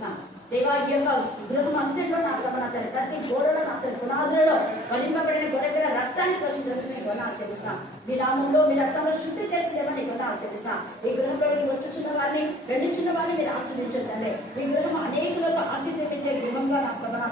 కొన్నాళ్ళు తెలుస్తాం దేవా ఈ యొక్క గృహం అంతటిలో నా ప్రభా ప్రతి గోడలో నా తల్లి పునాదులలో వదింపబడిన గొర్రెల రక్తాన్ని ప్రజలకు నేను గొన తెలుస్తాం మీ నామంలో మీ రక్తంలో శుద్ధి చేసి దేవని కొన్నాళ్ళు తెలుస్తాం ఈ గృహంలోకి వచ్చుచున్న వారిని రెండించున్న వారిని మీరు ఆశ్రయించండి ఈ గృహం అనేకులకు ఆతిథ్యం ఇచ్చే గృహంగా నా ప్రభా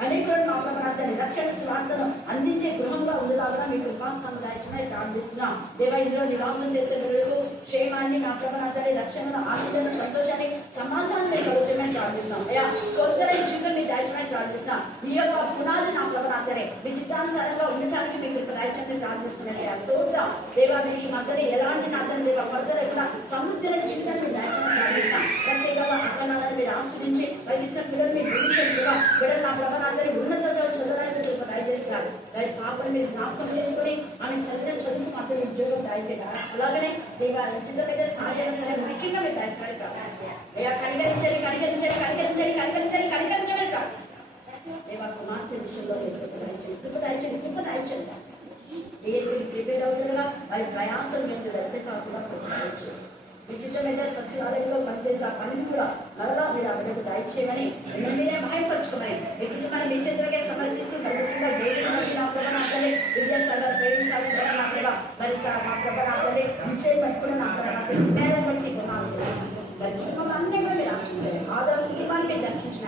అనేకులను నా ప్రభా రక్షణ స్వార్థను అందించే గృహంగా ఉండేలాగా మీకు ఉపాసన దాయించిన ప్రారంభిస్తున్నాం దేవ ఇందులో నివాసం చేసే గురువులకు క్షేమాన్ని నా ప్రభా రక్షణను ఆనందాన్ని సంతోషాన్ని సమాధానాన్ని కలుగుతామని ప్రార్థిస్తున్నాం. అయ్యా కొత్తల జీవితం మీ దాచమని ప్రార్థిస్తున్నాం. ఈ యొక్క పునాది నా ప్రభా మీ చిత్తానుసారంగా ఉండటానికి మీకు దాయించమని ప్రార్థిస్తున్నాం. అయ్యా స్తోత్రం. దేవా మీకు ఈ మధ్యలో ఎలాంటి నా తల్లి దేవ కొత్తలు ఎక్కడ సమృద్ధిని జీవితాన్ని మీ దాచమని ప్రార్థిస్తాం ప్రత్యేకంగా అక్కడ మీరు ఆస్వాదించి వారికి ఇచ్చిన పిల్లలు మీరు గురించి కూడా బిడ్డలు నా ప్రభా ఉన్నత చదువు చదవడానికి మీకు దయచేస్తారు దాని పాపను మీరు జ్ఞాపకం చేసుకొని ఆమె చదివిన చదువు మాత్రం అలాగనే దేవా చిన్న మీద సరే ముఖ్యంగా మీరు దయచేయాలి అయ్యా కనికరించండి కనికరించండి కనికరించండి కనికరించండి కనికరించండి కాదు దేవా కుమార్తె విషయంలో మీరు కృప దయచేయండి కృప దయచేయండి కృప దయచేయండి ఏ ప్రిపేర్ అవుతుండగా వారి ప్రయాసం మీద వెళ్తే కాకుండా ఉచితమైన సచివాలయంలో పనిచేసే ఆ పని కూడా మరలా మీరు అక్కడికి దయచేయమని మీరే మాయపరచుకోమని వ్యక్తిత్వమైన మీ చేతులకే సమర్పిస్తూ తప్పకుండా దేవుడి నా ప్రభ నా నా ప్రభ మరి సా- ప్రభ నా ప్రభ బట్టి కుటుంబం అన్నీ కూడా మీరు ఆశించాలి ఆధార దర్శించిన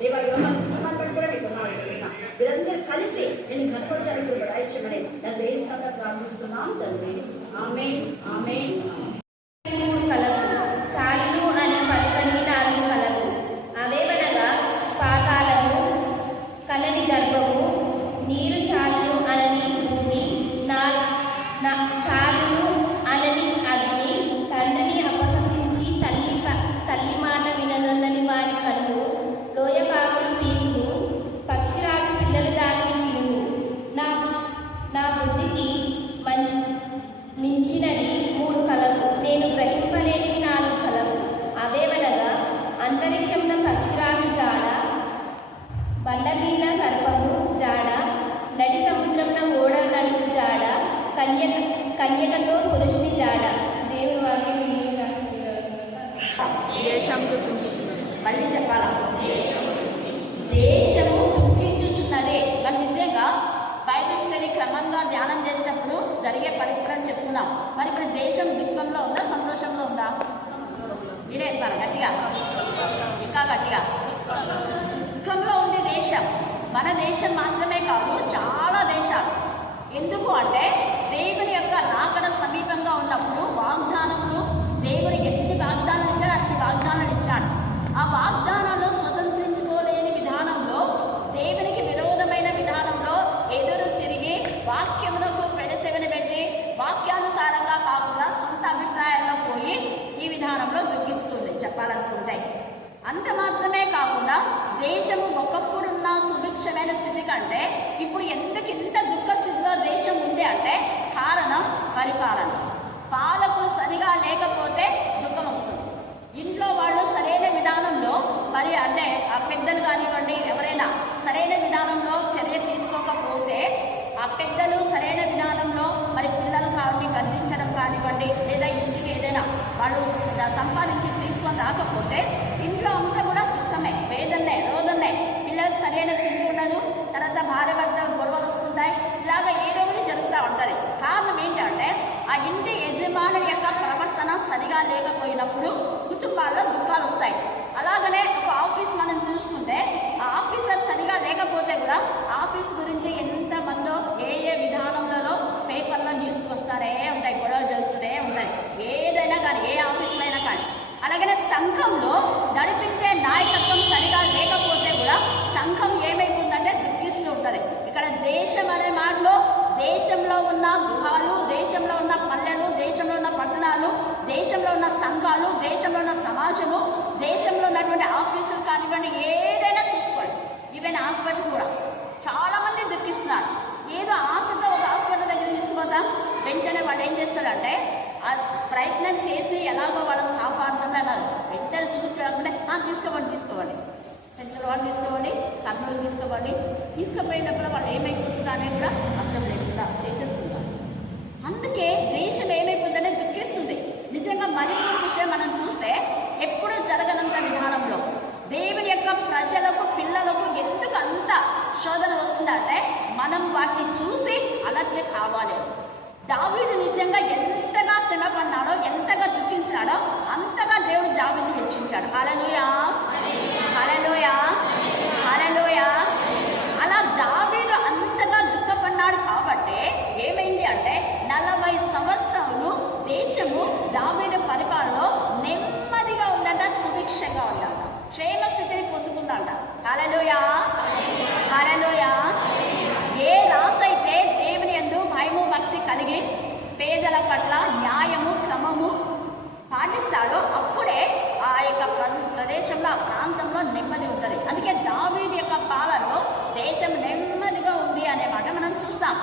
దేవ యోగ కుటుంబాన్ని కూడా మీకు కొనాలి వీరందరూ కలిసి నేను కనపరచాలని దయచేయమని నా జయిస్తాగా ప్రార్థిస్తున్నాం తండ్రి. ఆమె ఆమె కొంచెం దుఃఖంలో ఉందా సంతోషంలో ఉందా? మీరే చెప్పాలి గట్టిగా. ఇంకా గట్టిగా. దుఃఖంలో ఉండే దేశం మన దేశం మాత్రమే కాదు చాలా దేశాలు. ఎందుకు అంటే దేవుని యొక్క రాకడ సమీపంగా ఉన్నప్పుడు వాగ్దానములు దేవుడికి ఎన్ని వాగ్దానాలు ఇచ్చాడు అన్ని వాగ్దానాలు ఇచ్చాడు. ఆ వాగ్దానం స్వతంత్రించుకోలేని విధానంలో దేవునికి విరోధమైన విధానంలో ఎదురు తిరిగి వాక్యమునకు పెడచెవిన పెట్టి వాక్యానుసారంగా కాకుండా సొంత అభిప్రాయాల్లో పోయి ఈ విధానంలో దుఃఖిస్తుంది చెప్పాలనుకుంటే అంత మాత్రమే కాకుండా దేశము ఒకప్పుడున్న సుభిక్షమైన స్థితి కంటే ఇప్పుడు ఎందుకు ఇంత దుఃఖ స్థితిలో దేశం ఉంది అంటే కారణం పరిపాలన. పాలకులు సరిగా లేకపోతే దుఃఖం వస్తుంది. ఇంట్లో వాళ్ళు సరైన విధానంలో మరి అంటే ఆ పెద్దలు కానివ్వండి ఎవరైనా సరైన విధానంలో చర్య తీసుకోకపోతే ఆ పెద్దలు సరైన విధానంలో మరి పిల్లలు కావండి గద్దించడం కానివ్వండి లేదా ఇంటికి ఏదైనా వాళ్ళు సంపాదించి తీసుకొని రాకపోతే ఇంట్లో అంతా కూడా దుఃఖమే వేదన్నే రోదన్నే పిల్లలకు సరైన తిండి ఉండదు తర్వాత భార్య భర్తలు గొడవలు వస్తుంటాయి ఇలాగ ఏదో ఒకటి జరుగుతూ ఉంటుంది కారణం ఏంటంటే ఆ ఇంటి యజమాని యొక్క ప్రవర్తన సరిగా లేకపోయినప్పుడు కుటుంబాల్లో దుఃఖాలు వస్తాయి అలాగనే ఒక ఆఫీస్ మనం చూసుకుంటే ఆ ఆఫీసర్ సరిగా లేకపోతే కూడా ఆఫీస్ గురించి ఎంత మందో ఏ ఏ విధానంలో పేపర్లో న్యూస్కి వస్తారే ఉంటాయి గొడవలు జరుగుతూనే ఉంటాయి ఏదైనా కానీ ఏ ఆఫీస్లో అయినా కానీ అలాగనే సంఘంలో నడిపించే నాయకత్వం సరిగా లేకపోతే కూడా సంఘం ఏమైపోతుందంటే దుఃఖిస్తూ ఉంటుంది ఇక్కడ దేశం అనే మాటలో దేశంలో ఉన్న గృహాలు దేశంలో ఉన్న పల్లెలు దేశంలో ఉన్న పట్టణాలు దేశంలో ఉన్న సంఘాలు దేశంలో ఉన్న సమాజము దేశంలో ఉన్నటువంటి ఆఫీసులు కానివ్వండి ఏదైనా చూసుకోండి. ఈవెన్ హాస్పిటల్ కూడా. చాలామంది దుఃఖిస్తున్నారు. ఏదో ఆశతో ఒక హాస్పిటల్ దగ్గర తీసుకుపోతా వెంటనే వాళ్ళు ఏం చేస్తారంటే ఆ ప్రయత్నం చేసి ఎలాగో వాళ్ళని కాపాడడం అన్నారు. వెంటనే చూసుకోకుండా తీసుకోవండి తీసుకోవండి పెన్షన్ వాళ్ళు తీసుకోవాలి కర్నూలు తీసుకోవాలి తీసుకుపోయినప్పుడు వాళ్ళు ఏమైపోతుందని కూడా అర్థం లేకుండా చేసేస్తున్నారు. అందుకే దేశం ఏమైపోతుందనే నిజంగా విషయం మనం చూస్తే ఎప్పుడూ జరగనంత విధానంలో దేవుని యొక్క ప్రజలకు పిల్లలకు ఎందుకు అంత శోధన వస్తుందంటే మనం వాటిని చూసి అలర్ట్ కావాలి. దావీదు నిజంగా ఎంతగా శ్రమపడ్డాడో ఎంతగా దుఃఖించాడో అంతగా దేవుడు దావీదు హెచ్చించాడు. హలలుయా హలలుయా అలా దావీదు అంతగా దుఃఖపడ్డాడు కాబట్టి ఏమైంది అంటే నలభై సంవత్సరాలు దేశము దావీదు పరిపాలనలో నెమ్మదిగా ఉందంట సుభిక్షంగా ఉందంట క్షేమ స్థితిని పొందుకుందంట హలలుయా హలలుయా ఏ రాసు అయితే దేవుని ఎందు భయము భక్తి కలిగి పేదల పట్ల న్యాయము క్రమము పాటిస్తాడో అప్పుడే ఆ యొక్క ప్ర- ప్రదేశంలో ఆ ప్రాంతంలో నెమ్మది ఉంటుంది అందుకే దావీది యొక్క పాలనలో దేశం నెమ్మదిగా ఉంది అనే మాట మనం చూస్తాం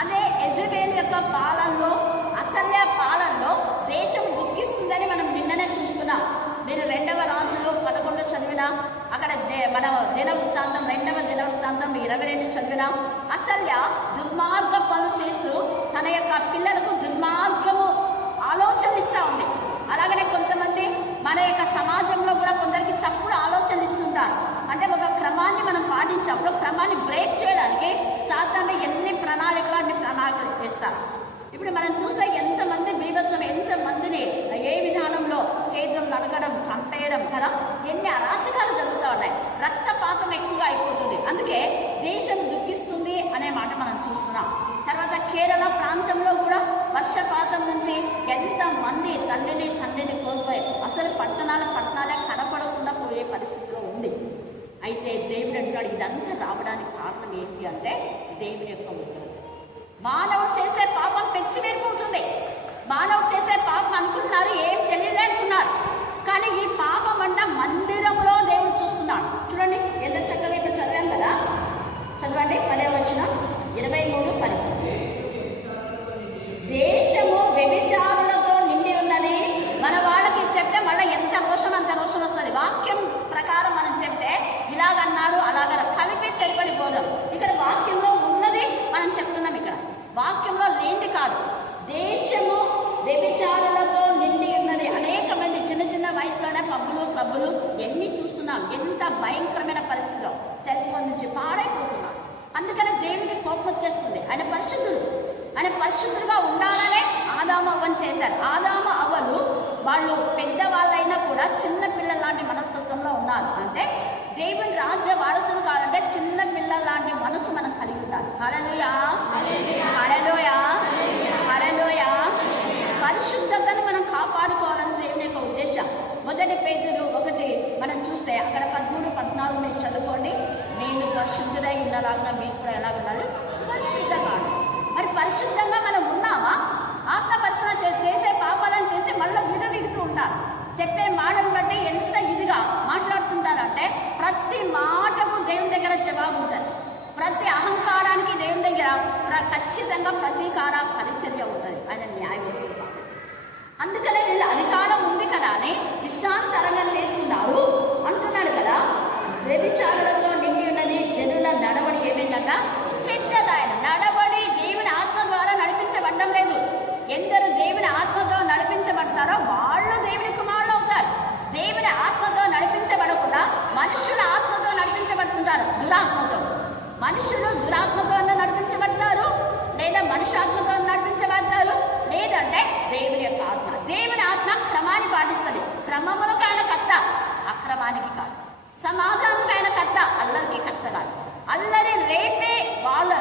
అదే ఎజబేల్ యొక్క పాలనలో అతల్య పాలనలో దేశం దుఃఖిస్తుందని మనం నిన్ననే చూసుకున్నాం మీరు రెండవ రాజులు పదకొండు చదివినా అక్కడ దే- మన దిన వృత్తాంతం రెండవ దిన వృత్తాంతం ఇరవై రెండు చదివినాం అతల్య దుర్మార్గ పనులు చేస్తూ తన యొక్క పిల్లలకు దుర్మార్గము ఆలోచనలు ఇస్తూ ఉంది అలాగనే కొంతమంది మన యొక్క సమాజంలో కూడా కొందరికి తప్పుడు ఆలోచనలు ఇస్తుంటారు అంటే ఒక క్రమాన్ని మనం పాటించినప్పుడు క్రమాన్ని బ్రేక్ చేయడానికి సాధారణ ఎన్ని ప్రణాళికలు అన్ని ప్రణాళికలు చేస్తారు ఇప్పుడు మనం చూస్తే ఎంతమంది బీభత్సం ఎంతమందిని ఏ విధానంలో చేతులు నరకడం చంపేయడం కదా? ఎన్ని అరాచకాలు జరుగుతూ ఉన్నాయి. రక్తపాతం ఎక్కువగా అయిపోతుంది. అందుకే దేశం దుఃఖిస్తుంది అనే మాట మనం చూస్తున్నాం. తర్వాత కేరళ ప్రాంతంలో కూడా వర్షపాతం నుంచి ఎంతమంది తండ్రిని తండ్రిని కోల్పోయి అసలు పట్టణాల పట్టణాలే కనపడకుండా పోయే పరిస్థితిలో ఉంది. అయితే దేవుడు అంటాడు ఇదంతా రావడానికి కారణం ఏంటి అంటే దేవుని యొక్క ఉద్యోగం మానవుడు చేసే బాలౌట్ చేసే పాపం అనుకుంటున్నారు ఏం తెలియదు అనుకున్నారు కానీ ఈ పాపం అంట మందిరంలో దేవుడు చూస్తున్నాడు. చూడండి ఎంత చక్కగా ఇప్పుడు చదివాం కదా. చదవండి పదే వచ్చిన ఇరవై మూడు పది దేశము వ్యభిచారులతో నిండి ఉన్నది మన వాళ్ళకి చెప్తే మళ్ళీ ఎంత రోషం అంత రోషం వస్తుంది వాక్యం ప్రకారం మనం చెప్తే ఇలాగన్నాడు అలాగ కలిపి చెరిపడి పోదాం ఇక్కడ వాక్యంలో ఉన్నది మనం చెప్తున్నాం ఇక్కడ వాక్యంలో లేనిది కాదు దేశము వ్యభిచారులతో నిండి ఉన్నది అనేక మంది చిన్న చిన్న వయసులోనే పబ్బులు పబ్బులు ఎన్ని చూస్తున్నాం ఎంత భయంకరమైన పరిస్థితిలో సెల్ ఫోన్ నుంచి పాడైపోతున్నాం అందుకని దేవునికి కోపం వచ్చేస్తుంది ఆయన పరిశుద్ధుడు ఆయన పరిశుద్ధులుగా ఉండాలనే ఆదాము అవ్వని చేశారు ఆదాము అవ్వలు వాళ్ళు పెద్దవాళ్ళైనా కూడా చిన్న పిల్లల లాంటి మనస్తత్వంలో ఉన్నారు అంటే దేవుని రాజ్య వారసులు కావాలంటే చిన్న పిల్లల లాంటి మనసు మనం కలిగి ఉండాలి హలలోయా హలలోయా హలలోయా పరిశుద్ధతను మనం కాపాడుకోవాలని దేవుని యొక్క ఉద్దేశం మొదటి పేజీలు ఒకటి మనం చూస్తే అక్కడ పదమూడు పద్నాలుగు మీరు చదువుకోండి నేను పరిశుద్ధుడై ఉన్నలాగా మీరు కూడా ఎలా ఉండాలి? పరిశుద్ధంగా మరి పరిశుద్ధంగా మనం ఉన్నామా? ఆత్మ పరిశ్రమ చే- చేసే పాపాలను చేసి మళ్ళీ విడవిడుతూ ఉంటారు. చెప్పే మాటను బట్టి ఎంత ఇదిగా మాట్లాడుతుంటారంటే ప్రతి మాటకు దేవుని దగ్గర జవాబు ఉంటుంది. ప్రతి అహంకారానికి దేవుని దగ్గర ప్ర- ఖచ్చితంగా ప్రతీకార పరిచర్య ఉంటుంది. ఆయన న్యాయం. అందుకనే వీళ్ళు అధికారం ఉంది కదా అని ఇష్టానుసారంగా చేస్తున్నారు. అంటున్నాడు కదా. వ్యభిచారులకు చెడ్డదాయన నడబడి దేవుని ఆత్మ ద్వారా నడిపించబడడం లేదు. ఎందరు దేవుని ఆత్మతో నడిపించబడతారో వాళ్ళు దేవుని కుమారులు అవుతారు. దేవుని ఆత్మతో నడిపించబడకుండా మనుషుల ఆత్మతో నడిపించబడుతుంటారు. దురాత్మతో. మనుషులు దురాత్మతో నడిపించబడతారు లేదా మనుషాత్మతో నడిపించబడతారు లేదంటే దేవుని యొక్క ఆత్మ. దేవుని ఆత్మ క్రమాన్ని పాటిస్తుంది. క్రమములకు ఆయన కర్త అక్రమానికి కాదు. సమాధానం ఆయన కర్త అల్లరికి కర్త కాదు. అల్లరి రేపే వాళ్ళ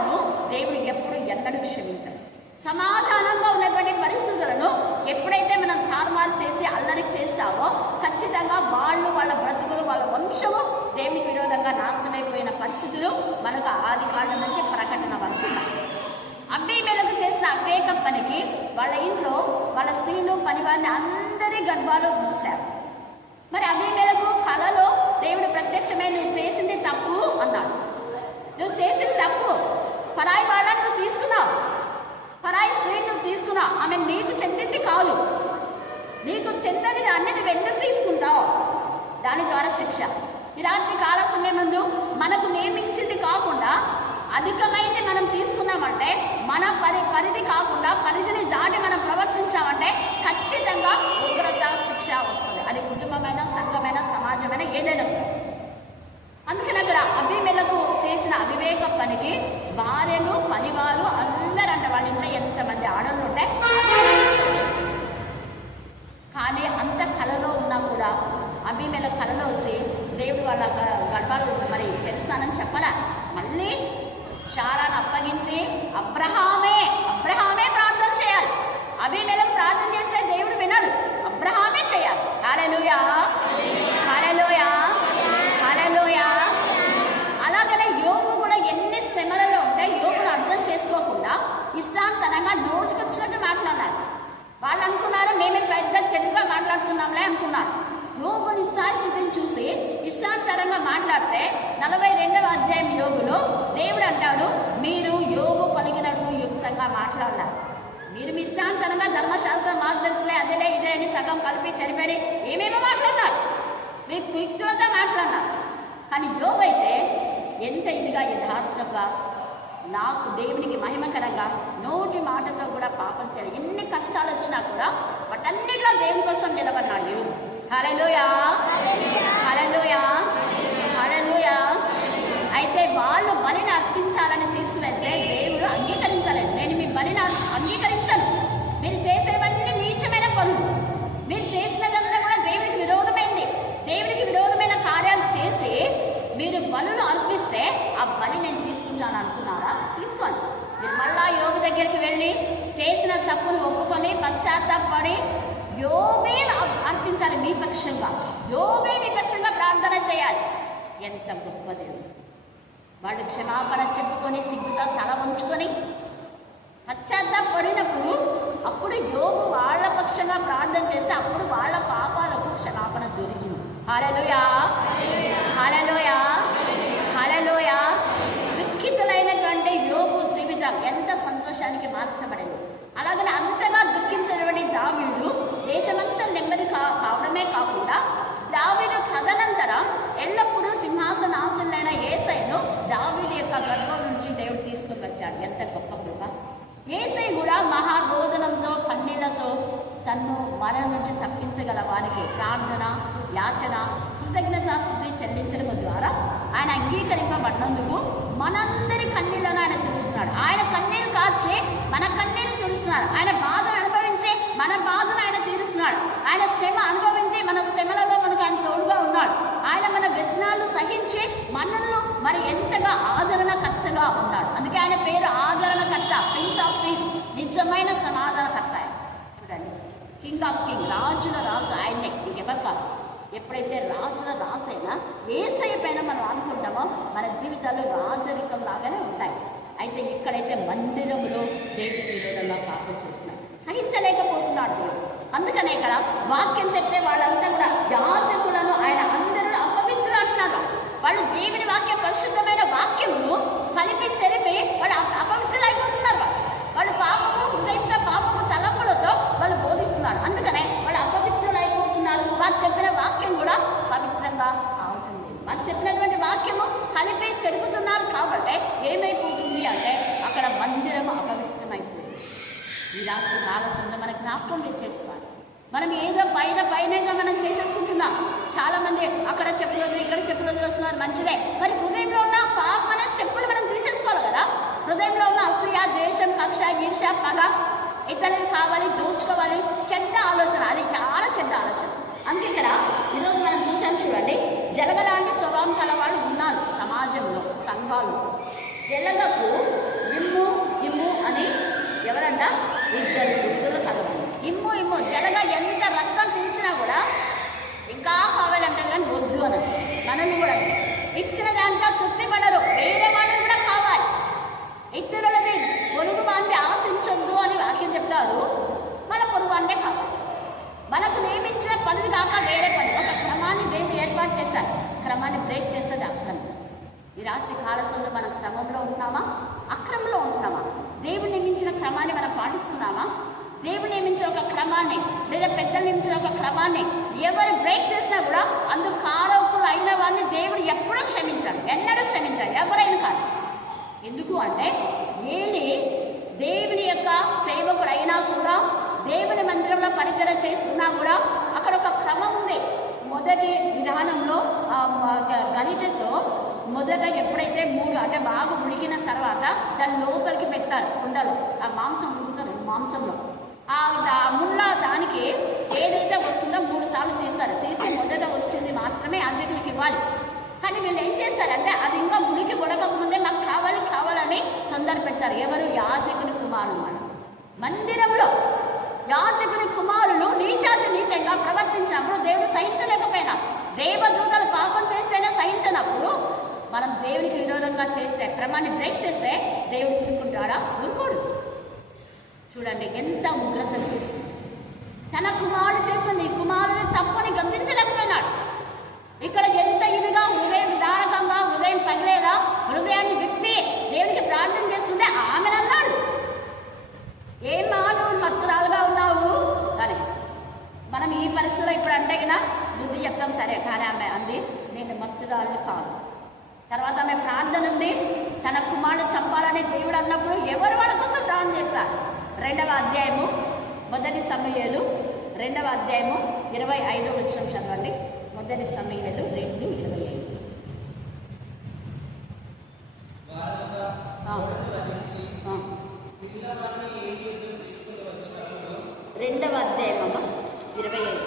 దేవుడు ఎప్పుడు ఎన్నడూ క్షమించడు సమాధానంగా ఉన్నటువంటి పరిస్థితులను ఎప్పుడైతే మనం తారుమారు చేసి అల్లరి చేస్తామో ఖచ్చితంగా వాళ్ళు వాళ్ళ బ్రతుకులు వాళ్ళ వంశము దేవునికి విరోధంగా నాశనమైపోయిన పరిస్థితులు మనకు ఆది కాలం నుంచి ప్రకటన వరకు ఉన్నాయి. అబ్బీమేలకు చేసిన అవేక పనికి వాళ్ళ ఇంట్లో వాళ్ళ స్త్రీలు పనివారిని అందరి గర్భాలు మూశారు. మరి అభిమేలకు కళలో దేవుడు ప్రత్యక్షమే నువ్వు చేసింది తప్పు అన్నాడు. నువ్వు చేసింది తప్పు. పరాయి వాళ్ళని నువ్వు తీసుకున్నావు. పరాయి స్త్రీని నువ్వు తీసుకున్నావు ఆమె నీకు చెందింది కాదు. నీకు చెందని దాన్ని నువ్వు ఎందుకు తీసుకుంటావు? దాని ద్వారా శిక్ష. ఇలాంటి కాల సమయమందు మనకు నియమించింది కాకుండా అధికమైంది మనం తీసుకున్నామంటే మన పరి పరిధి కాకుండా పరిధిని దాటి మనం ప్రవర్తించామంటే ఖచ్చితంగా ఉగ్రత శిక్ష వస్తుంది. అది కుటుంబమైన సంఘమైన సమాజమైన ఏదైనా. అందుకని అక్కడ అభిమేలకు చేసిన అవివేక పనికి భార్యలు పనివారు అందరూ అంట వాళ్ళ ఇంట్లో ఎంతమంది ఆడళ్ళు ఉంటాయి కానీ అంత కళలో ఉన్నా కూడా అభిమేల కళలో వచ్చి దేవుడు వాళ్ళ గ- గర్భాలు మరి తెస్తానని చెప్పలే. మళ్ళీ శారాను అప్పగించి అబ్రహామే అబ్రహామే ప్రార్థన చేయాలి. అభిమేలకు ప్రార్థన చేస్తే దేవుడు వినడు. అబ్రహామే చేయాలి. హాలెలూయా హాలెలూయా హాలెలూయా అలాగనే యోగు కూడా ఎన్ని శ్రమలలో ఉంటే యోగును అర్థం చేసుకోకుండా ఇష్టానుసారంగా నోటికొచ్చినట్టు మాట్లాడాలి. వాళ్ళు అనుకున్నారు మేమే పెద్ద తెలుగుగా మాట్లాడుతున్నాంలే అనుకున్నారు. యోగుని స్థితిని చూసి ఇష్టానుసారంగా మాట్లాడితే నలభై రెండవ అధ్యాయం యోగులో దేవుడు అంటాడు మీరు యోగు పలిగినట్టు యుక్తంగా మాట్లాడాలి. మీరు మీ ఇష్టానుసారంగా ధర్మశాస్త్రం మాకు తెలుసులే అదేలే ఇదే అని సగం కలిపి చనిపోయి ఏమేమో మాట్లాడారు మీరు కుయుక్తులతో మాట్లాడారు కానీ యోగు అయితే ఎంత ఇదిగా యథార్థంగా నాకు దేవునికి మహిమకరంగా నోటి మాటతో కూడా పాపం చేయాలి. ఎన్ని కష్టాలు వచ్చినా కూడా వాటన్నిటిలో దేవుని కోసం నిలబడినాడు యోగు హరలోయా హరలోయా అయితే వాళ్ళు బలిని అర్పించాలని తీసుకువెళ్తే దేవుడు అంగీకరించలేదు. నేను మీ బలిని అంగీకరించను. మీరు చేసేవన్నీ నీచమైన పనులు. మీరు చేసినదంతా కూడా దేవునికి విరోధమైంది. దేవునికి విరోధమైన కార్యాలు చేసి మీరు బలులు అర్పిస్తే ఆ బలి నేను తీసుకుంటాను అనుకున్నారా తీసుకోండి. మీరు మళ్ళా యోగి దగ్గరికి వెళ్ళి చేసిన తప్పును ఒప్పుకొని పశ్చాత్తాపడి యోగే అర్పించాలి మీ పక్షంగా. యోగే మీ పక్షంగా ప్రార్థన చేయాలి. ఎంత గొప్ప దేవుడు. వాళ్ళు క్షమాపణ చెప్పుకొని సిగ్గుతో తల ఉంచుకొని పశ్చాత్తాపడినప్పుడు అప్పుడు యోగు వాళ్ళ పక్షంగా ప్రార్థన చేస్తే అప్పుడు వాళ్ళ పాపాలకు క్షమాపణ దొరికింది. హాలలోయా హాలలోయా దుఃఖితులైనటువంటి యోగు జీవితం ఎంత సంతోషానికి మార్చబడింది అలాగనే అంతగా దుఃఖించినటువంటి దావీడు దేశమంతా నెమ్మది కా కావడమే కాకుండా దావీడు తదనంతరం ఎల్లప్పుడూ సింహాసనాసులైన ఏసైను దావీడు యొక్క గర్భం నుంచి దేవుడు తీసుకుని వచ్చాడు. ఎంత గొప్ప కృప. ఏసై కూడా మహారోదనంతో కన్నీళ్ళతో తన్ను మరణం నుంచి తప్పించగల వారికి ప్రార్థన యాచన కృతజ్ఞతాస్థుతి చెల్లించడం ద్వారా ఆయన అంగీకరింపబడినందుకు మనందరి కన్నీళ్ళను ఆయన చూస్తున్నాడు. ఆయన కన్నీరు కాచి మన కన్నీరు తీరుస్తున్నాడు. ఆయన బాధను అనుభవించి మన బాధను ఆయన తీరుస్తున్నాడు. ఆయన శ్రమ అనుభవించి మన శ్రమలలో మనకు ఆయన తోడుగా ఉన్నాడు. ఆయన మన వ్యసనాలు సహించి మనల్ని మరి ఎంతగా ఆదరణకర్తగా ఉన్నాడు. అందుకే ఆయన పేరు ఆదరణకర్త ప్రిన్స్ ఆఫ్ పీస్ నిజమైన సమాధానకర్త చూడండి. కింగ్ ఆఫ్ కింగ్ రాజుల రాజు ఆయనే. ఇంకెవరు కాదు? ఎప్పుడైతే రాజుల రాజు అయినా ఏసై పైన మనం అనుకుంటామో మన జీవితాలు రాజరికం లాగానే ఉంటాయి. అయితే ఇక్కడైతే మందిరంలో దేవుడి విరోధంగా పాపం చేస్తున్నాడు సహించలేకపోతున్నాడు అందుకనే ఇక్కడ వాక్యం చెప్పే వాళ్ళంతా కూడా యాచకులను ఆయన అందరూ అపవిత్రులు అంటున్నారు. వాళ్ళు దేవుని వాక్యం పరిశుద్ధమైన వాక్యము కలిపి చెరిపి వాళ్ళు అప- అపవిత్రులైపోతున్నారు వాళ్ళు. వాళ్ళు పాపము హృదయంతో పాపము తలంపులతో వాళ్ళు బోధిస్తున్నారు అందుకనే వాళ్ళు అపవిత్రులైపోతున్నారు వాళ్ళు చెప్పిన వాక్యం కూడా పవిత్రంగా అవుతుంది వాళ్ళు చెప్పినటువంటి వాక్యము కలిపి చెరుపుతున్నారు కాబట్టి ఏమైపోతుంది అంటే అక్కడ మందిరము అపవిత్రమైపోతుంది ఈ రాత్రి ఆలోచన మన జ్ఞాపకం మీరు చేసుకోవాలి మనం ఏదో పైన పైనగా మనం చేసేసుకుంటున్నాం చాలా మంది అక్కడ చెప్పులు ఇక్కడ చెప్పులు వస్తున్నారు మంచిదే మరి హృదయంలో ఉన్న పాపం అనే చెప్పులు మనం తీసేసుకోవాలి కదా హృదయంలో ఉన్న అసూయ ద్వేషం కక్ష ఈర్ష పగ ఇతరులు కావాలి దోచుకోవాలి చెడ్డ ఆలోచన అది చాలా చెడ్డ ఆలోచన అందుకే ఇక్కడ ఈరోజు మనం చూసాం చూడండి జలగలాంటి స్వభావం కల వాళ్ళు ఉన్నారు సమాజంలో సంఘాలు జలగకు ఇమ్ము ఇమ్ము అని ఎవరంట ఇద్దరు వ్యక్తులు కలవాలి ఇమ్ము ఇమ్ము జలగ ఎంత రక్తం పీల్చినా కూడా ఇంకా కావాలంటే కానీ వద్దు అని మనల్ని కూడా ఇచ్చిన దాంట్లో తృప్తి పడరు. వేరే వాళ్ళని కూడా కావాలి. ఇతరులది పొరుగు వాడిని ఆశించొద్దు అని వాక్యం చెప్తారు. మన పొరుగు అందే కావాలి. మనకు నియమించిన పనులు కాక వేరే పని ఒక క్రమాన్ని దేవుడు ఏర్పాటు చేశారు క్రమాన్ని బ్రేక్ చేస్తుంది అక్రమం. ఈ రాత్రి కాలశంలో మనం క్రమంలో ఉంటున్నామా అక్రమంలో ఉంటున్నామా? దేవుడు నియమించిన క్రమాన్ని మనం పాటిస్తున్నామా? దేవుడు నియమించిన ఒక క్రమాన్ని లేదా పెద్దలు నియమించిన ఒక క్రమాన్ని ఎవరు బ్రేక్ చేసినా కూడా అందుకు కారకులు అయిన వారిని దేవుడు ఎప్పుడూ క్షమించాడు ఎన్నడూ క్షమించాడు ఎవరైనా కాదు. ఎందుకు అంటే ఏలి దేవుని యొక్క సేవకుడు అయినా కూడా దేవుని మందిరంలో పరిచయం చేస్తున్నా కూడా అక్కడ ఒక క్రమం ఉంది. మొదటి విధానంలో గణితతో మొదట ఎప్పుడైతే మూడు అంటే బాగా ఉడికిన తర్వాత దాని లోపలికి పెట్టాలి కుండలు ఆ మాంసం ఉడుకుతారు మాంసంలో. ఆ ముళ్ళ దానికి ఏదైతే వస్తుందో మూడు సార్లు తీస్తారు. తీసి మొదట వచ్చింది మాత్రమే అర్జునుడికి ఇవ్వాలి. కానీ వీళ్ళు ఏం చేస్తారంటే అది ఇంకా మునికి ఉడకముందే మాకు కావాలి కావాలని తొందర పెడతారు. ఎవరు? యాజకుని కుమారులు మనం మందిరంలో యాజకుని కుమారులు నీచాతి నీచంగా ప్రవర్తించినప్పుడు దేవుడు సహించలేకపోయినా దేవదూతలు పాపం చేస్తేనే సహించినప్పుడు మనం దేవునికి విరోధంగా చేస్తే క్రమాన్ని బ్రేక్ చేస్తే దేవుడు ఊరుకుంటాడా? ఊరుకోడు. చూడండి ఎంత ఉగ్రత చేసింది. తన కుమారుడు చేసిన ఈ కుమారుని తప్పని గమనించలేకపోయినాడు. ఇక్కడ ఎంత ఇదిగా హృదయం దారకంగా హృదయం పగిలేదా హృదయాన్ని విప్పి దేవునికి ప్రార్థన చేస్తుంటే ఆమెను అన్నాడు. ఏం మాను మత్తురాలుగా ఉన్నావు? అని. మనం ఈ పరిస్థితిలో ఇప్పుడు అంటే కదా బుద్ధి చెప్తాం సరే కానీ ఆమె అంది నేను మత్తురాలు కాదు. తర్వాత ఆమె ప్రార్థన ఉంది తన కుమారుడు చంపాలని దేవుడు అన్నప్పుడు ఎవరు వాళ్ళ కోసం దానం చేస్తారు? రెండవ అధ్యాయము మొదటి సమయాలు. రెండవ అధ్యాయము ఇరవై ఐదో వచ్చిన చదవండి. మొదటి సమయాలు రెండు ఇరవై ఐదు ఆ. ఆ. రెండవ అధ్యాయం అమ్మ ఇరవై ఐదు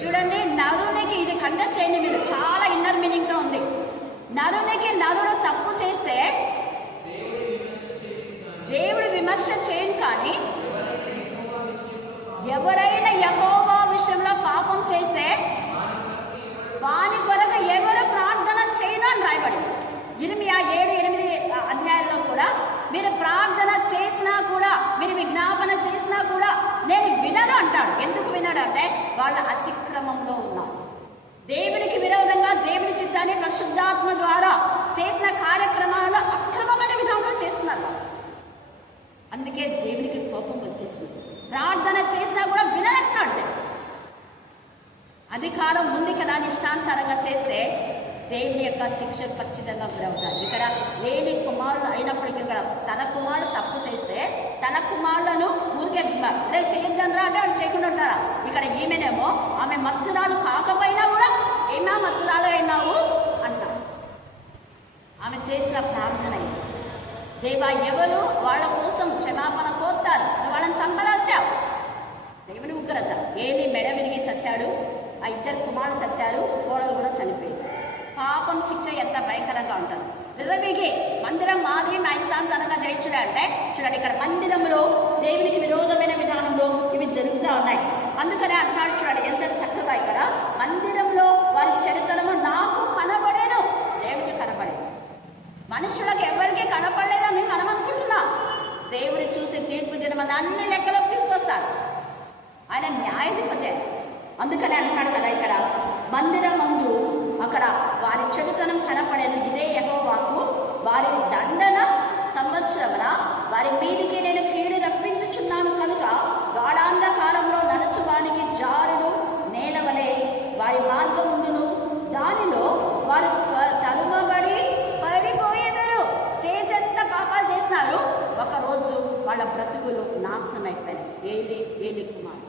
చూడండి నరునికి ఇది కండ చేయండి మీరు చాలా ఇన్నర్ మీనింగ్తో ఉంది నరునికి నరుడు తప్పు చేస్తే దేవుడు విమర్శ చేయను కానీ ఎవరైనా యహోవా విషయంలో పాపం చేస్తే వాని కొరకు ఎవరు ప్రార్థన చేయను అని రాయబడింది ఇరిమియా ఏడు ఎనిమిది అధ్యాయంలో కూడా మీరు ప్రార్థన చేసినా కూడా మీరు విజ్ఞాపన చేసినా కూడా నేను వినను అంటాడు. ఎందుకు వినడు అంటే వాళ్ళ అతిక్రమంలో ఉన్నారు. దేవునికి విరోధంగా దేవుని చిత్తాన్ని పరిశుద్ధాత్మ ద్వారా చేసిన కార్యక్రమాలను అక్రమమైన విధంగా చేస్తున్నారు అందుకే దేవునికి కోపం వచ్చేసింది. ప్రార్థన చేసినా కూడా వినట్టు అధికారం ఉంది కదా అని ఇష్టానుసారంగా చేస్తే దేవుని యొక్క శిక్ష ఖచ్చితంగా గురవుతారు? ఇక్కడ లేని కుమారుడు అయినప్పటికీ ఇక్కడ తన కుమారుడు తప్పు చేస్తే తన కుమారులను ఊరికే అదే చేయొద్దనరా అంటే వాళ్ళు చేయకుండా ఉంటారా? ఇక్కడ ఈమెనేమో ఆమె మత్తురాలు కాకపోయినా కూడా ఏమా మత్తురాలు అయినావు? అంటారు ఆమె చేసిన ప్రార్థన ఇది. దేవా ఎవరు వాళ్ళ కోసం క్షమాపణ కోరుతారు? వాళ్ళని చంపదాచావు దేవుని ఉగ్రత ఏలి మెడ విరిగి చచ్చాడు? ఆ ఇద్దరు కుమారుడు చచ్చారు? కోడలు కూడా చనిపోయింది. పాపం శిక్ష ఎంత భయంకరంగా ఉంటుంది. విజమిగి మందిరం మాది మా ఇష్టానుసారంగా జయించుడే అంటే చూడండి ఇక్కడ మందిరంలో దేవునికి విరోధమైన విధానంలో ఇవి జరుగుతూ ఉన్నాయి. అందుకనే అంటాడు చూడండి ఎంత చక్కగా ఇక్కడ మందిరంలో వారి చరిత్రము నాకు కనబడేను దేవునికి కనబడేది మనుషులకు ఎవరికి కనపడలేదని మనం అనుకుంటున్నాం. దేవుని చూసి తీర్పు దినమని అన్ని లెక్కలోకి తీసుకొస్తారు ఆయన న్యాయాధిపతి. అందుకనే అంటున్నాడు కదా ఇక్కడ మందిరం ముందు అక్కడ వారి చెడుతనం కనపడేది ఇదే యహోవాకు. వారి దండన సంవత్సరమున వారి మీదికి నేను కీడు రప్పించుచున్నాను కనుక గాఢాంధకారంలో నడుచువానికి జారుడు నేలవలే వారి మార్గముందును దానిలో వారు తరుమబడి పడిపోయేదరు. చేసేంత పాపాలు చేసినారు. ఒకరోజు వాళ్ళ బ్రతుకులు నాశనం ఏది ఏలి ఏలి కుమార్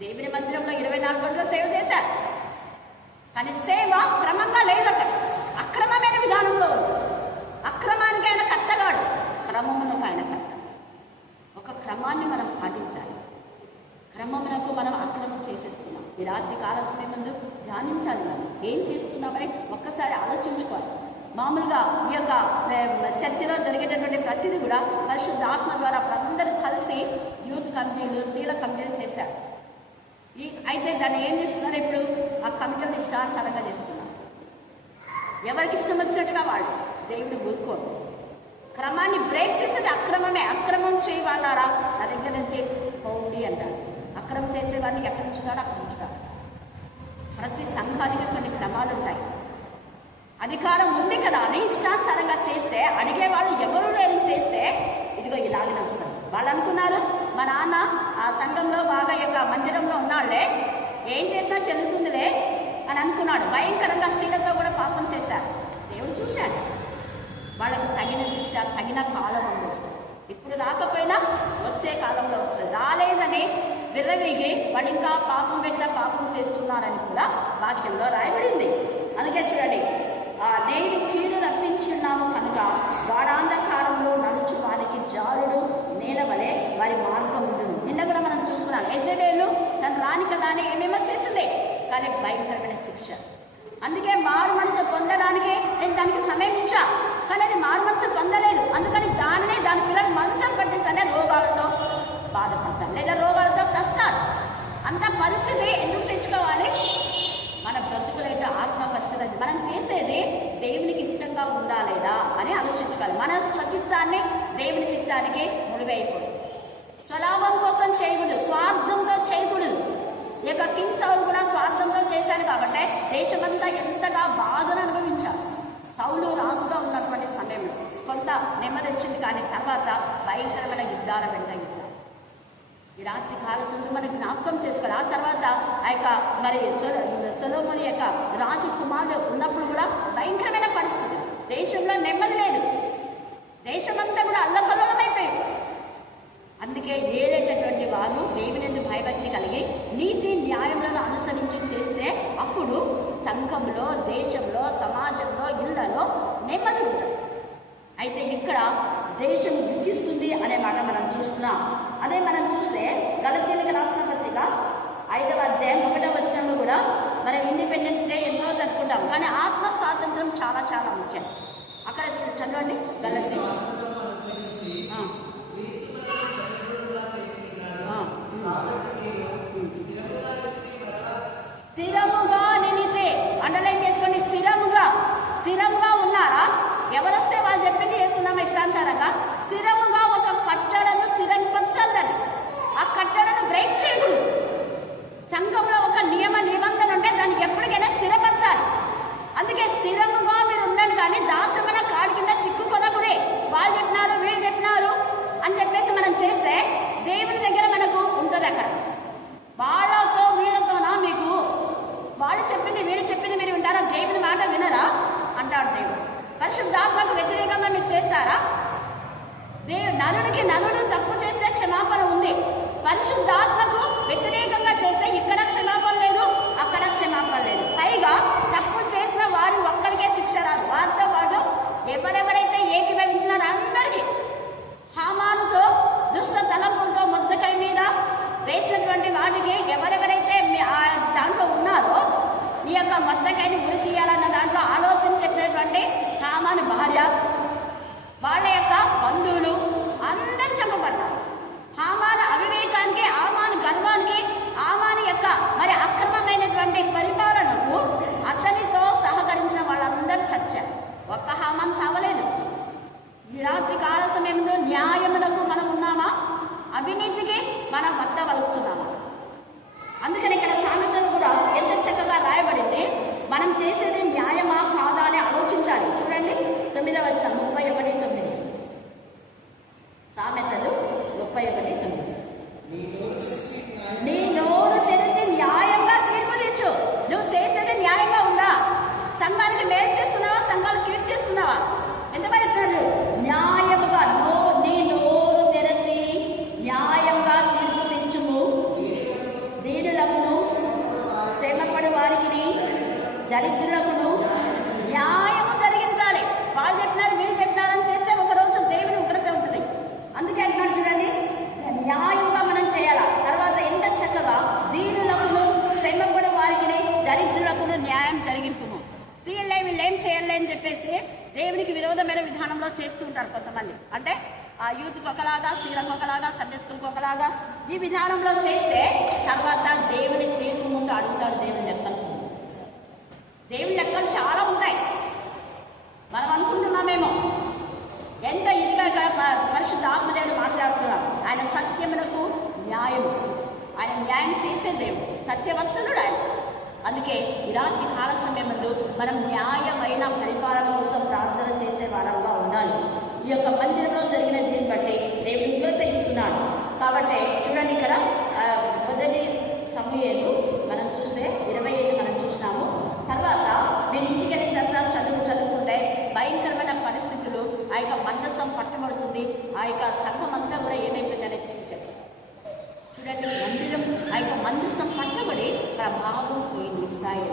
దేవుని మందిరంలో ఇరవై నాలుగు గంటలు సేవ చేశారు. కానీ సేవ క్రమంగా లేదు అక్కడ అక్రమమైన విధానంలో ఉంది. అక్రమానికి ఆయన కత్తగాడు. క్రమమునకు ఆయన కట్ట ఒక క్రమాన్ని మనం పాటించాలి. క్రమమునకు మనం అక్రమం చేసేస్తున్నాం. ఈ రాత్రి కాల ముందు ధ్యానించాలి మనం. ఏం చేస్తున్నామని ఒక్కసారి ఆలోచించుకోవాలి. మామూలుగా ఈ యొక్క చర్చిలో జరిగేటటువంటి ప్రతిదీ కూడా పరిశుద్ధ ఆత్మ ద్వారా అందరూ కలిసి యూత్ కమిటీలు స్త్రీల కమిటీలు చేశారు. ఈ అయితే దాన్ని ఏం చేస్తున్నారు ఇప్పుడు? ఆ కమిటీలను ఇష్టానుసారంగా చేస్తున్నారు. ఎవరికి ఇష్టం వచ్చినట్టుగా వాళ్ళు? దేవుడు ఊరుకోరు క్రమాన్ని బ్రేక్ చేసేది అక్రమమే. అక్రమం చేయవాళ్ళారా నా దగ్గర నుంచి పౌడి అంటారు. అక్రమం చేసేవాడిని ఎక్కడ ఉంచుతారో అక్కడ ఉంచుతారు ప్రతి సంఘానికి కొన్ని క్రమాలు ఉంటాయి. అధికారం ఉంది కదా అని ఇష్టానుసారంగా చేస్తే అడిగే వాళ్ళు ఎవరు లేని చేస్తే ఇదిగో ఇలాగే నచ్చుతారు వాళ్ళు అనుకున్నారు? మా నాన్న ఆ సంఘంలో బాగా యొక్క మందిరంలో ఉన్నాడులే ఏం చేసా చెల్లుతుందిలే అని అనుకున్నాడు. భయంకరంగా స్త్రీలతో కూడా పాపం చేశాడు దేవుడు చూశాడు. వాళ్ళకు తగిన శిక్ష తగిన కాలం అని వస్తుంది. ఇప్పుడు రాకపోయినా వచ్చే కాలంలో వస్తుంది. రాలేదని విర్రవీగి వాడు ఇంకా పాపం వెంట పాపం చేస్తున్నారని కూడా వాక్యంలో రాయబడింది. అందుకే చూడండి నేను కీడు రప్పించున్నాము కనుక వాడాంధకారంలో నడుచు వారికి జారుడు నేలవలే వారి మార్గం ఉండును నిన్న కూడా మనం చూసుకున్నాం తను రాని కదా అని ఏమేమో చేసింది. కానీ భయంకరమైన శిక్ష. అందుకే మారు మనసు పొందడానికి నేను దానికి సమయం ఇచ్చా కానీ అది మారు మనసు పొందలేదు. అందుకని దానినే దాని పిల్లలు మంచం పట్టించనే రోగాలతో బాధపడతారు లేదా రోగాలతో చస్తారు అంత పరిస్థితి ఎందుకు తెచ్చుకోవాలి మన బ్రతుకులేంటో ఆత్మ పరిస్థితి అది. మనం చేసేది దేవునికి ఇష్టంగా ఉందా లేదా అని ఆలోచించుకోవాలి మన స్వచిత్తాన్ని దేవుని చిత్తానికి ముడివేయకూడదు స్వలాభం కోసం చేయకూడదు స్వార్థంతో చేయకూడదు ఈ యొక్క కింగ్ సౌల్ కూడా స్వార్థంతో చేశాడు కాబట్టి దేశమంతా ఎంతగా బాధను అనుభవించారు సౌలు రాజుగా ఉన్నటువంటి సమయంలో కొంత నెమ్మది వచ్చింది కానీ తర్వాత భయంకరమైన యుద్ధాల వెంట యుద్ధాలు ఈ రాత్రి కాల సమయంలో మనకి జ్ఞాపకం చేసుకోవాలి ఆ తర్వాత ఆ యొక్క మరి సొలోమోని యొక్క రాజు కుమారుడు ఉన్నప్పుడు కూడా భయంకరమైన పరిస్థితి దేశంలో నెమ్మది లేదు దేశమంతా కూడా అల్లకల్లోలమైపోయింది అందుకే ఏలేటటువంటి వారు దేవుని భయభక్తి కలిగి నీతి న్యాయములను అనుసరించి చేస్తే అప్పుడు కుటుంబంలో దేశంలో సమాజంలో ఇళ్ళలో నెమ్మది ఉంటుంది. అయితే ఇక్కడ దేశం దుఃఖిస్తుంది అనే మాట మనం చూస్తున్నాం. అదే మనం చూస్తే గలతీలకు రాష్ట్ర పత్రిక ఐదవ అధ్యాయం ఒకటవ వచ్చాము కూడా మనం ఇండిపెండెన్స్ డే ఎన్నో జరుపుకుంటాం. కానీ ఆత్మ స్వాతంత్రం చాలా చాలా ముఖ్యం. అక్కడ చదవండి గలతీ ఆ. ఆ. స్థిరముగా నిలిచే అండర్లైన్ చేసుకోండి స్థిరముగా స్థిరముగా ఉన్నారా ఎవరొస్తే వాళ్ళు చెప్పింది చేస్తున్నాం ఇష్టానుసారంగా స్థిరముగా ఒక కట్టడను స్థిరపరచాలని ఆ కట్టడను బ్రేక్ చేయకూడదు సంఘంలో ఒక నియమ నిబంధన ఉంటే దాన్ని ఎప్పటికైనా స్థిరపరచాలి. అందుకే స్థిరముగా మీరు ఉండండి కానీ దాచమైన కాడి కింద చిక్కుకోదకుడే వాళ్ళు దేవునికి విరోధమైన విధానంలో చేస్తూ ఉంటారు కొంతమంది. అంటే ఆ యూత్కి ఒకలాగా స్త్రీలకు ఒకలాగా సండే స్కూల్కి ఒకలాగా ఈ విధానంలో చేస్తే తర్వాత దేవుని తీర్పు ముందు అడుగుతాడు దేవుని లెక్కలు. దేవుని లెక్కలు చాలా ఉంటాయి. మనం అనుకుంటున్నామేమో ఎంత ఇదిగా ఇక్కడ పరిశుద్ధ ఆత్మదేవుడు మాట్లాడుతున్నాడు. ఆయన సత్యమునకు న్యాయము. ఆయన న్యాయం చేసే దేవుడు. సత్యవర్తనుడు ఆయన. అందుకే ఇలాంటి కాల సమయంలో మనం న్యాయమైన పరిపాలన కోసం ప్రార్థన చేసే వారంగా ఉండాలి. ఈ యొక్క మందిరంలో జరిగిన దీన్ని బట్టి నేను ఉగ్రత ఇస్తున్నాడు కాబట్టి చూడండి ఇక్కడ ఆ, మొదటి సమయాలు మనం చూస్తే ఇరవై ఐదు మనం చూసినాము. తర్వాత నేను ఇంటికి వెళ్ళిన తర్వాత చదువు చదువుకుంటే భయంకరమైన పరిస్థితులు ఆ యొక్క మందసం పట్టబడుతుంది. ఆ యొక్క సర్వం అంతా కూడా ఏమైపోయిందనే చూడండి మందిరం ఆ యొక్క మందసం పట్టబడి ప్రభావం పోయింది. ఇస్రాయేల్.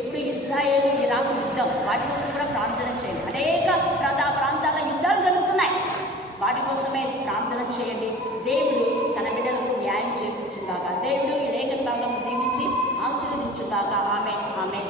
ఇప్పుడు ఇస్రాయేల్ ఇరాక్ యుద్ధం వాటి కోసం కూడా ప్రార్థన చేయండి. అనేక ప్రాంత ప్రాంతాల యుద్ధాలు జరుగుతున్నాయి. వాటి కోసమే ప్రార్థన చేయండి. దేవుడు తన బిడ్డలకు న్యాయం చేకూర్చుగాక దేవుడు ఈ రేఖ కాలంలో దీవించి ఆశీర్వదించుగాక ఆమె ఆమె